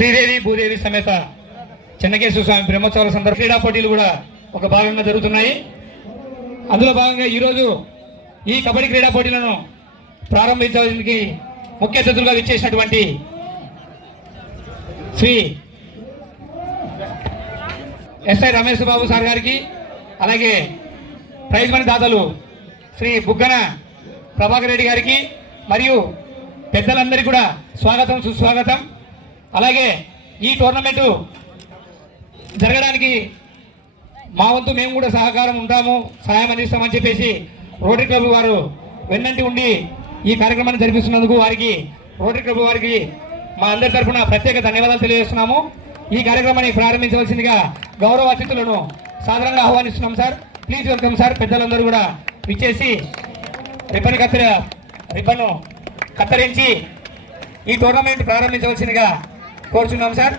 శ్రీదేవి భూదేవి సమేత చెన్నకేశ్వర స్వామి బ్రహ్మోత్సవాల సందర్భంగా క్రీడా పోటీలు కూడా ఒక భాగంగా జరుగుతున్నాయి. అందులో భాగంగా ఈరోజు ఈ కబడ్డీ క్రీడా పోటీలను ప్రారంభించడానికి ముఖ్య అతిథులుగా విచ్చేసినటువంటి శ్రీ ఎస్ఐ రమేష్ బాబు సార్ గారికి, అలాగే ప్రైజ్ మనీ దాతలు శ్రీ బుగ్గన ప్రభాకర్ రెడ్డి గారికి మరియు పెద్దలందరికీ కూడా స్వాగతం సుస్వాగతం. అలాగే ఈ టోర్నమెంటు జరగడానికి మా వంతు మేము కూడా సహకారం ఉంటాము, సహాయం అందిస్తామని చెప్పేసి రోటరీ క్లబ్ వారు వెన్నంటి ఉండి ఈ కార్యక్రమాన్ని జరిపిస్తున్నందుకు వారికి, రోటరీ క్లబ్ వారికి మా అందరి తరఫున ప్రత్యేక ధన్యవాదాలు తెలియజేస్తున్నాము. ఈ కార్యక్రమాన్ని ప్రారంభించవలసిందిగా గౌరవ అతిథులను సాధారణంగా ఆహ్వానిస్తున్నాం సార్. Please welcome sir. పెద్దలందరూ కూడా విచ్చేసి రిబ్బన్ను కత్తిరించి ఈ టోర్నమెంట్ ప్రారంభించవలసిందిగా కోరుచున్నాం sir.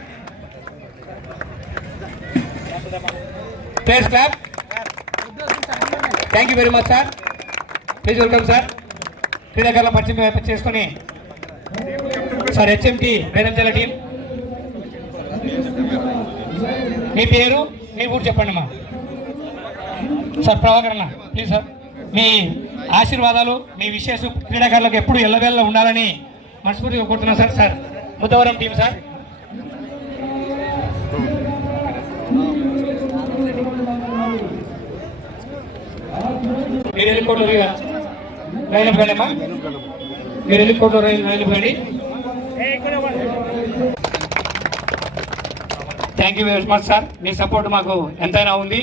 Place clap. Thank you very much sir. Please welcome sir. క్రీడాకారులను పరిచయం చేసుకొని సార్ హెచ్ఎంటి వేదంచల టీం. మీ పేరు, మీ ఊరు చెప్పండి అమ్మా. సార్ ప్రభాకర్ అన్న ప్లీజ్ సార్. మీ ఆశీర్వాదాలు, మీ విశేష క్రీడాకారులకు ఎప్పుడు ఎల్లవేళ్ళ ఉండాలని మనస్ఫూర్తిగా కోరుతున్నాం sir. Sir Buddhavaram team sir. మీరు వెళ్ళిపోవడం రైలు పోయండి అమ్మా. మీరు వెళ్ళిపోవడం రైలు పోయండి. Thank you very much sir. Me support మాకు ఎంతైనా ఉంది.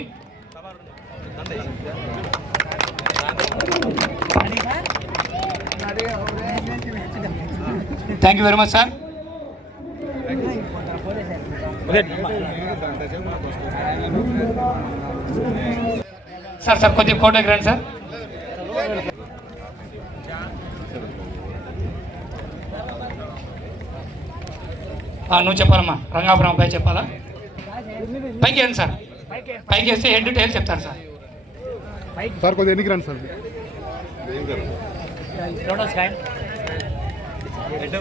Thank you very much sir. Sir sir కొద్దిగా కోటకి రండి సార్. నువ్వు చెప్పాలమ్మా. రంగాపురం పై చెప్పాలా? పైకి రండి సార్. పైకి వేస్తే హెడ్ టైల్ చెప్తారు సార్. సార్ కొద్దిగా ఎన్నికి రండి సార్.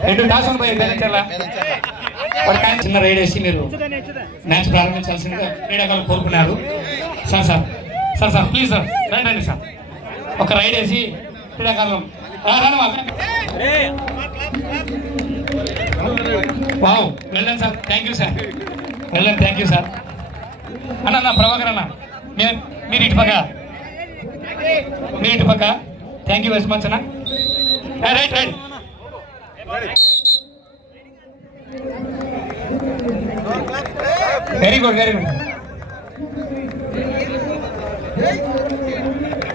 హెడ్ టాస్ చిన్న రైడ్ వేసి మీరు మ్యాచ్ ప్రారంభించాల్సిందిగా క్రీడాకారులు కోరుకున్నారు. Sir sir sir sir please sir రండి రండి సార్. ఒక రైడ్ వేసి క్రీడాకారులు వావ్ వెళ్ళండి సార్. Thank you sir. వెళ్ళండి. Thank you sir. అన్న ప్రభాకర్ అన్న మీరు ఇటుపక్క, మీరు ఇటుపక్క. థ్యాంక్ యూ వెరీ మచ్ అన్న. Right right. Very good very good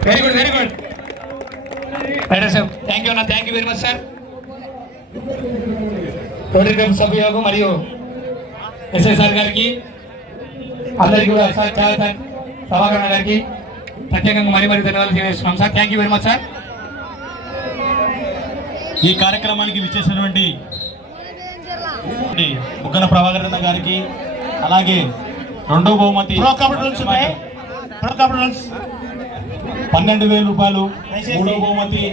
very good very good. Right sir. Thank you అన్న. Thank you very much sir. Rotary club సభ్యులకు మరియు ఎస్ఐ సార్ గారికి అందరికీ కూడా సార్ చాలా ప్రభాకర్ గారికి ప్రత్యేకంగా మరీ ధన్యవాదాలు తెలియజేస్తున్నాం sir. Thank you very much sir. ఈ కార్యక్రమానికి విచ్చేసినటువంటి బుగ్గన ప్రభాకర్ గారికి, అలాగే రెండో బహుమతి 12,000 రూపాయలు, మూడో బహుమతి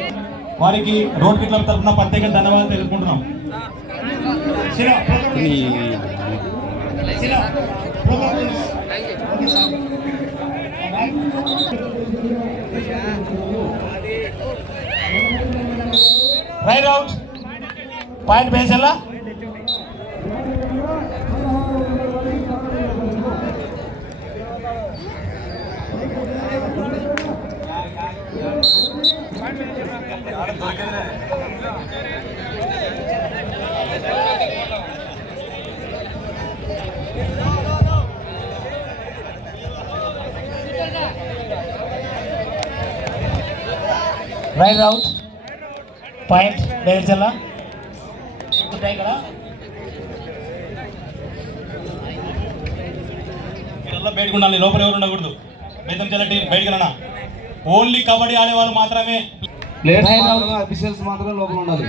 వారికి రోటరీ క్లబ్ తరఫున ప్రత్యేక ధన్యవాదాలు తెలుపుకుంటున్నాం. రైట్ అవుట్ పాయింట్ బేసల్లా. రైట్ అవుట్ పాయింట్ బేసల్లా. బయటకు ఉండాలి, లోపల ఎవరు ఉండకూడదు. బేతంచెల్ల టీం బయటకు రా. ఓన్లీ కబడ్డీ ఆడేవాళ్ళు మాత్రమే, అఫీషియల్స్ మాత్రమే లోపల ఉండాలి.